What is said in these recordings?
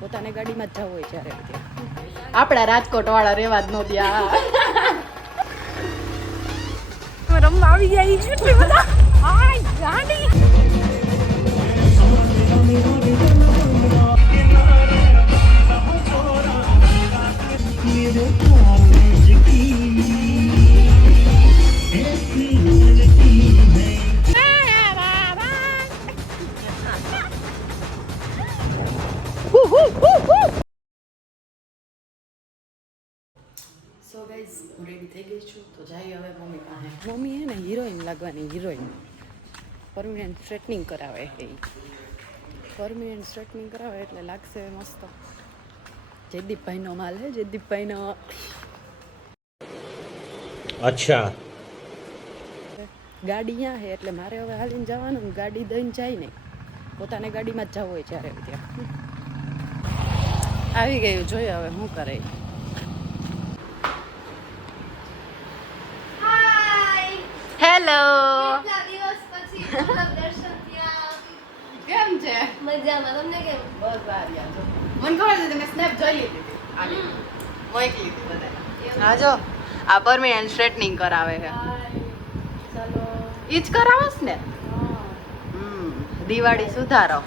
પોતાની ગાડીમાં જ જવું હોય જ્યારે આપણા રાજકોટ વાળા રેવા જ ન દ્યા રમવા આવી ગયા કેટલી બધા હાય ગાડી સો ગાઈઝ હું રેડી થઈ ગઈ છું તો જાય હવે મમ્મી પાસે મમ્મી હે ને હિરોઈન લાગવાની હિરોઈન પરમેનન્ટ સ્ટ્રેટનિંગ કરાવે એ પરમેનન્ટ સ્ટ્રેટનિંગ કરાવે એટલે લાગશે મસ્ત જયદીપભાઈનો માલ હે જયદીપભાઈનો અચ્છા ગાડી ત્યાં હે એટલે મારે હવે હાલીને જવાનું ગાડી દઈને જાય નહીં પોતાની ગાડીમાં જ જવું હોય જ્યારે ત્યાં આવી ગયું જોઈએ હવે શું કરે હેલો કેમ છે મજામાં તમને કેમ બસ સારી છો મને ખબર છે તમે સ્નેપ જોઈ લીધી હતી આની મોકલી હતી બધાને હા જો આ પરમેનન્ટ સ્ટ્રેટનિંગ કરાવે છે ચાલો ઈ જ કરાવસ ને દિવાળી સુધારો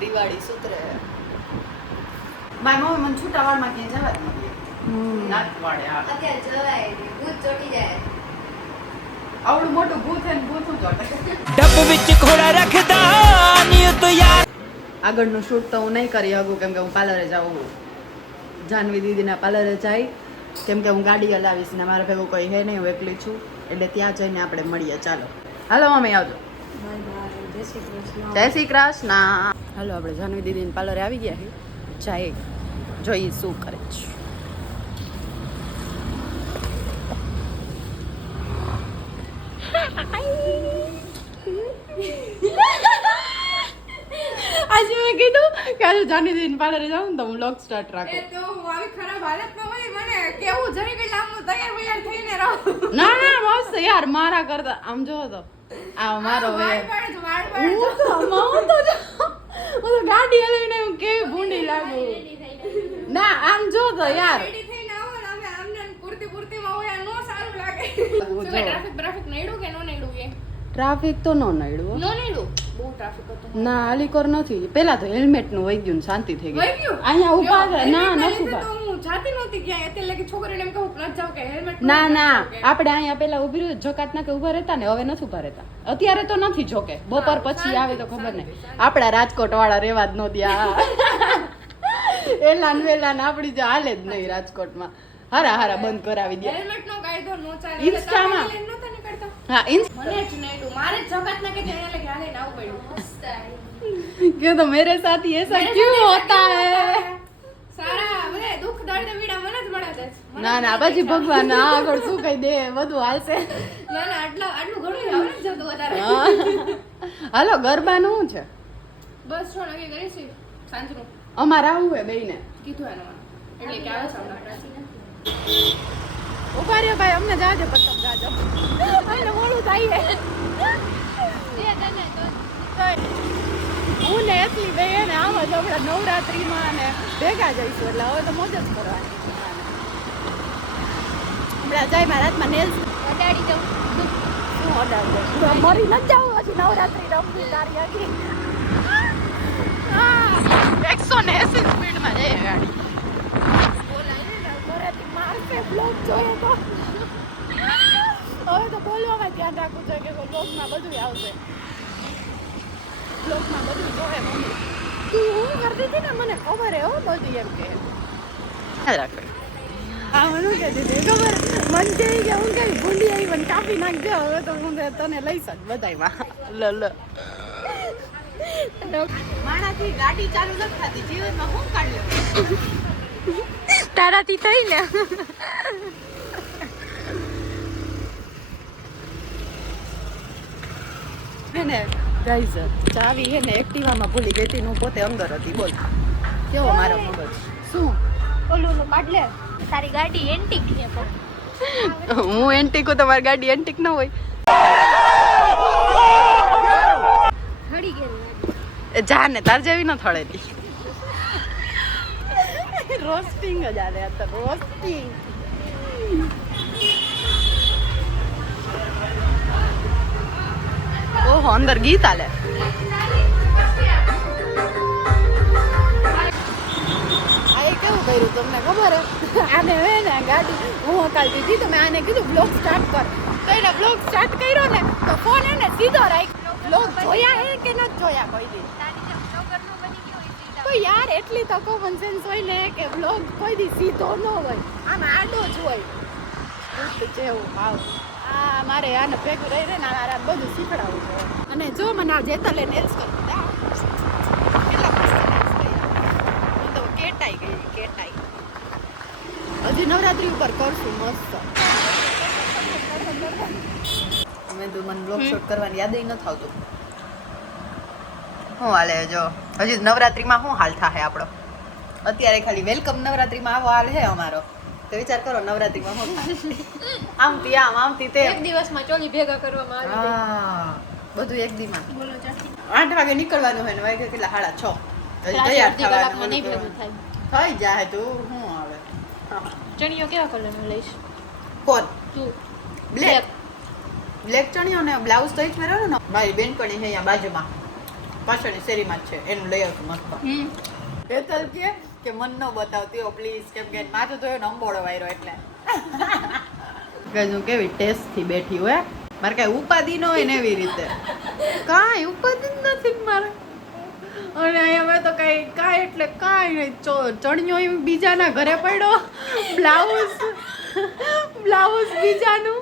દિવાળી સુધરે મારી મમ્મી મને છૂટા વાળમાં ક્યાં જવા જ નથી નાક વાળે આ અત્યારે જવાય ભૂત ચોટી જાય આવડું મોટું ભૂત છે ને ભૂત ચોટે ડબ ਵਿੱਚ ઘોડા ਰੱਖਦਾ ਨਹੀਂ તો યાર આગળનું શૂટ તો હું નહીં કરી શકું કેમ કે હું પાર્લરે જાઉં જાનવી દીદીના પાર્લરે જાય કેમ કે હું ગાડી હલાવીશ ને મારા ભેગું કોઈ હે નહીં હું એકલી છું એટલે ત્યાં જઈને આપણે મળીએ ચાલો હાલો મમ્મી આવજો જય શ્રી કૃષ્ણ જય શ્રી કૃષ્ણ હાલો આપણે જાનવી દીદીને પાર્લરે આવી ગયા છીએ જાય જોઈએ શું કરે છે આજે મેં કીધું કે આજે જાની દીદીને પાર્લરે જાઉં ને તો હું વ્લોગ સ્ટાર્ટ રાખું તો હું આવી ખરાબ હાલતમાં હોય મને કેવું જરી કે લાંબુ તૈયાર થઈને રહું ના ના મસ્ત યાર મારા કરતા આમ જો તો આ મારો વે હું તો ગાડી હલાવીને હું કેવી ભૂંડી લાગુ ના આમ જો તો યાર રેડી થઈને આવો ને અમે આમને પૂરતીમાં હોય નો સારું લાગે હું જો ટ્રાફિક નડ્યું કે નો નડ્યું કે ટ્રાફિક તો નો નડ્યું નો નડ્યું બહુ ટ્રાફિક હતું ના અલીકોર નથી પેલા તો હેલ્મેટ નું વહી ગયું ને શાંતિ થઈ ગઈ વહી ગયું? અહીંયા ઉભા છે ના ના નથી ઉભા તો હું જાતી નહોતી ક્યાંય એટલે કે છોકરીને એમ કહું ન જાવ કે હેલ્મેટ ના ના આપણે અહીંયા પેલા ઉભી રહ્યું જોકાત ના કે ઉભા રહેતા ને હવે નથી ઉભા રહેતા અત્યારે તો નથી જોકે બપોર પછી આવે તો ખબર નહીં આપણા રાજકોટ વાળા રેવા જ ન દ્યા એલાન વેલાન આપડી જો હાલે જ નહીં રાજકોટમાં હારા હારા બંધ કરાવી દે હેલ્મેટ નો કાયદો નો ચાલે ઇન્સ્ટામાં. તમે નહોતા નીકળતા હા મને જ નડ્યું મારે જ જગત ના કે તેને લગે હાલે આવું પડ્યું क्यों तो मेरे साथ ये सब क्यों होता है સારા હવે દુઃખ દર્દ પીડા મને જ મળે છે ના ના પછી ભગવાન આગળ શું કહી દે બધું હાલશે ના આટલું ઘણું આવે જ જતું વધારે હાલો ગરબાનું શું છે બસ છો નક્કી કરીશું સાંજનું અમારે આવું હે બેયને કીધું એનું એટલે કે આવે છે હમણાં ઉભા રહ્યો ભાઈ અમને જાજો પતંગ જાજો અમને મોડું થાય હું ને એટલી બે ને આમ જ હમણાં નવરાત્રીમાં ને ભેગા જઈશું એટલે હવે તો મોજ જ કરવાની હમણાં જાય મારા હાથમાં નેલ્સ અડાડી જાઉં શું ઓર્ડર દે મરી ન જાવ હજી નવરાત્રી રમવી તારી આગી 180 સ્પીડમાં જઈએ ગાડી ઘરેથી મારશે બ્લોગ જોઈએ તો હવે તો બોલવામાં ધ્યાન રાખવું જોઈએ કે બ્લોગમાં બધું આવશે બ્લોગમાં બધું જોવે મમ્મી તું હું કરતી હતી ને મને ખબર હે હો બધી એમ કે રાખે હા મને કહેતી હતી ખબર મન કહે કે હું કઈ ભૂંડી આવી મને કાપી નાખજે હવે તો હું તને લઈશ જ બધાયમાં લ માણાથી ગાડી ચાલુ નથી થતી જીવનમાં હું કાઢ્યો તારાથી થઈ ને ને ગાઈઝ ચાવી હે ને એક્ટિવામાં ભૂલી ગઈ હતી હું પોતે અંદર હતી બોલ કેવો મારો મગજ શું ઓલું કાઢ લે તારી ગાડી એન્ટિક છે પણ હું એન્ટિક હું તમારી ગાડી એન્ટિક ન હોય હળી ગયેલી જા ને તાર જેવી ન થળેલી રોસ્ટિંગ જ આલે આ તો રોસ્ટિંગ. ઓહો અંદર ગીત આલે. આ કેવું કર્યું તમને ખબર હે? આને હે ને ગાડી હું હકાલતી હતી તો મેં આને કીધું બ્લોગ સ્ટાર્ટ કર, તો એને બ્લોગ સ્ટાર્ટ કર્યો ને તો ફોન એને સીધો રાખ્યો. બ્લોગ જોયા હે કે નથી જોયા કોઈ દી? તો યાર એટલી તો કોમન સેન્સ હોય ને કે બ્લોગ કોઈ દી સીધો ન હોય, આમ આડો જ હોય. જેવું ભાવ આ મારે આને ભેગું રહી રહે ને આ બધું શીખડાવું છે. અને જો મને આ જેતલે નેલ્સ કરી દીધા, કેટલા મસ્ત નેલ્સ કર્યા. હું તો કેટાઈ ગઈ, કેટાઈ. હજી નવરાત્રી ઉપર કરશું મસ્ત. મેં તો મને બ્લોગ શૂટ કરવાની યાદ ન થાવતું. શું હાલે જો હજી નવરાત્રીમાં શું હાલ થાય આપણો? અત્યારે ખાલી વેલકમ નવરાત્રીમાં આવો હાલ હે અમારો. તો વિચાર કરો નવરાત્રીમાં શું થાય. આમથી આમ આમથી તે એક દિવસમાં ચોલી ભેગા કરવામાં આવી જાય. હા બધું એક દીમાં. બોલો ચાચી. 8 વાગે નીકળવાનું હોય ને વાગે કેટલા 6:30. હજી તૈયાર થવાનું નહીં ભેગું થાય. થઈ જાય તું શું આવે. ચણિયો કેવા કલરનો લઈશ કોણ? તું? બ્લેક. બ્લેક ચણિયો ને બ્લાઉઝ તો જ મેળવવાનું ને. મારી બેનપણી છે અહીંયા બાજુમાં પાછળની શેરીમાં જ છે, એનું લઈ આવતું મસ્ત. હેતલ કે મન ન બતાવતી હો પ્લીઝ, કેમ કે માથું તો એનો અંબોળો વાયરો એટલે ગજુ કેવી ટેસ્ટ થી બેઠી હોય. મારે કઈ ઉપાધિ ન હોય ને એવી રીતે કાંઈ ઉપાધિ જ નથી મારે. અને અહીંયા મેં તો કાંઈ એટલે કાંઈ નહીં. ચણિયો બીજાના ઘરે પડ્યો, બ્લાઉઝ બીજાનું.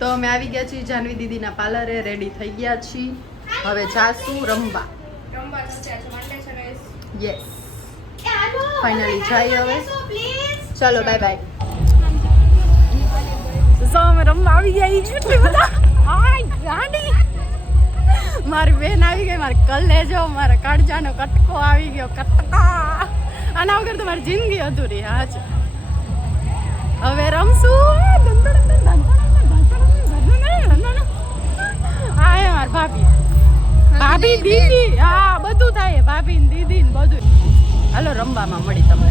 તો અમે આવી ગયા છીએ જાનવી દીદીના પાર્લરે, રેડી થઈ ગયા છીએ. હવે જાશું રમવા. યસ ફાઇનલી જાય હવે. ચલો બાય બાય. સો અમે રમવા આવી ગયા એટલી બધા. આય ગાડી મારી બેન આવી ગઈ, મારે કલેજો, મારા કાળજાનો કટકો આવી ગયો. કટકા આના વગર તો મારી જિંદગી અધૂરી. હા છે હવે રમશું. હા એ મારી ભાભી દીદી, હા બધું થાય, ભાભી ને દીદી ને બધું. હાલો રમવામાં મળી તમને.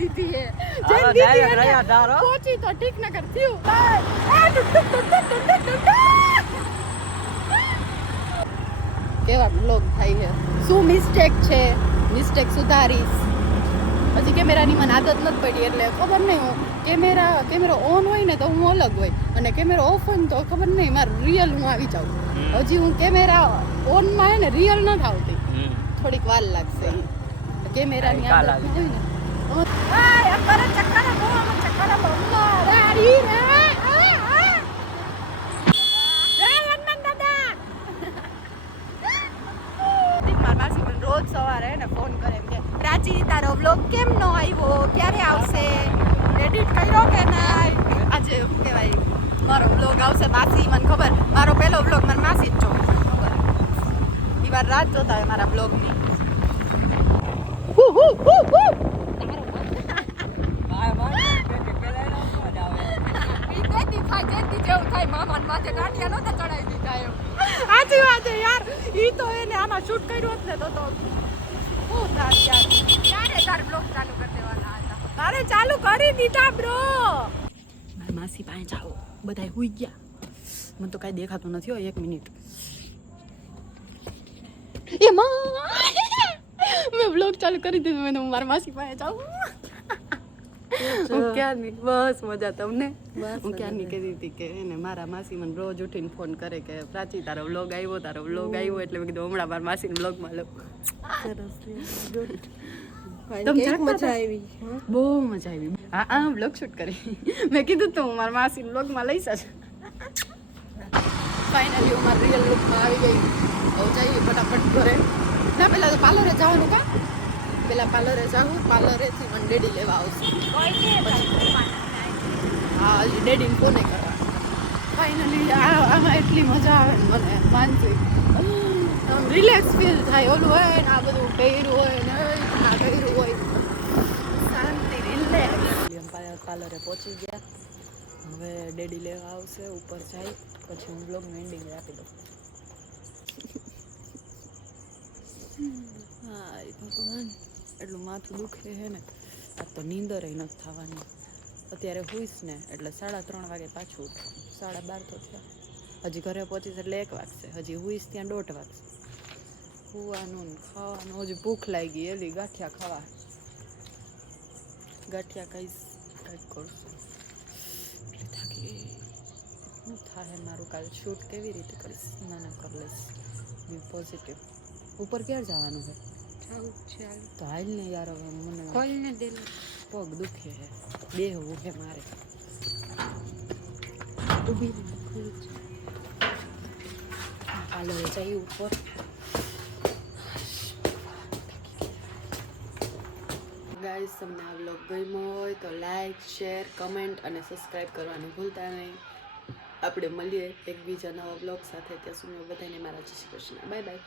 દીધી હે હાલો, જેમ દીધી direct હે ને, રહ્યા ધારો. પહોંચી તો ઠીક ન કર થયું કેવા બ્લોગ થાય છે શું મિસ્ટેક છે મિસ્ટેક સુધારીશ હજી કેમેરાની મને આદત નથી પડી એટલે ખબર નહીં હું કેમેરો ઓન હોય ને તો હું અલગ હોય અને કેમેરો ઓફ હોય ને તો ખબર નહીં મારે રિયલ હું આવી જાઉં હજી હું કેમેરા ઓનમાં હે ને રિયલ નથી આવતી થોડીક વાર લાગશે કેમેરાની કાલ આદત આવી હોય ને આય અપર ચક્કર રાડી રે મારા માસી મને રોજ સવારે ને ફોન કરે એમ કે પ્રાચી તારો વ્લોગ કેમ નો આવ્યો ક્યારે આવશે એડિટ કર્યો કે નહીં આજે શું કહેવાય મારો વ્લોગ આવશે માસી મને ખબર મારો પહેલો વ્લોગ મારી માસી જ જોવે મને ખબર એ વાર રાત જોતા હોય મારા વ્લોગની સાચી વાત છે યાર ઈ તો એને આમાં શૂટ કર્યું હોત ને તો હું તાર યાર ક્યારે તાર બ્લોગ ચાલુ કરી દેવાના હતા તારે ચાલુ કરી દીધા બ્રો મારી માસી પાસે જાઓ બધાય હુઈ ગયા મને તો કાંઈ દેખાતું નથી હો 1 મિનિટ એમાં મેં બ્લોગ ચાલુ કરી દીધું મેં મારી માસી પાસે જાઉં હું ક્યારની બસ મજા તમને હું ક્યારની કહેતી હતી કે એને મારા માસી મને રોજ ઉઠીને ફોન કરે કે પ્રાચી તારો વ્લોગ આવ્યો એટલે મેં કીધું હમણાં મારા માસીને વ્લોગમાં લઉં મજા આવી બહુ મજા આવી હા વ્લોગ શૂટ કરી મેં કીધું તો હું મારા માસીને વ્લોગમાં લઈશ જ ફાઇનલી હું મારા રિયલ લુકમાં આવી ગઈ હવે જઈએ ફટાફટ ઘરે ના પહેલાં તો પાર્લરે જવાનું કા પેલા પાર્લરે જાઉં પાર્લરેથી મને ડેડી લેવા આવશે હા હજી ડેડીને ફોને કરવા ફાઇનલી આમાં એટલી મજા આવે ને મને માનસિક આમ રિલેક્સ ફીલ થાય ઓલું હોય ને આ બધું પહેર્યું હોય ને આ પહેર્યું હોય શાંતિ રિલેક્સ પાર્લરે પહોંચી ગયા હવે ડેડી લેવા આવશે ઉપર જાય પછી હું બ્લોગનું એન્ડિંગ આપી દઉં હા ભગવાન એટલું માથું દુખે છે ને આ તો નીંદર નથી થવાની અત્યારે હોઈશ ને એટલે 3:30 વાગે પાછું ઉઠું 12:30 તો થયા હજી ઘરે પહોંચીશ એટલે 1 વાગશે હજી હોઈશ ત્યાં 1:30 વાગશે હોવાનું ને ખાવાનું હજી ભૂખ લાગી એલી ગાંઠિયા ખાવા ગાંઠિયા કહીશ કંઈક કરશું એટલે થાકી શું થાય મારું કાલ શૂટ કેવી રીતે કરીશ નાના કરી લઈશ બી પોઝિટિવ ઉપર ક્યારે જવાનું છે તો હાલ ને યાર હવે મને પગ દુખે છે બેહવું છે મારે ઊભી પાર્લરે જઈએ ઉપર ગાઈસ તમને આ વ્લોગ ગમ્યો હોય તો લાઈક શેર કમેન્ટ અને સબસ્ક્રાઈબ કરવાનું ભૂલતા નહીં આપણે મળીએ એકબીજા નવા વ્લોગ સાથે ત્યાં સુધી બધાને મારા જય શ્રી કૃષ્ણ બાય બાય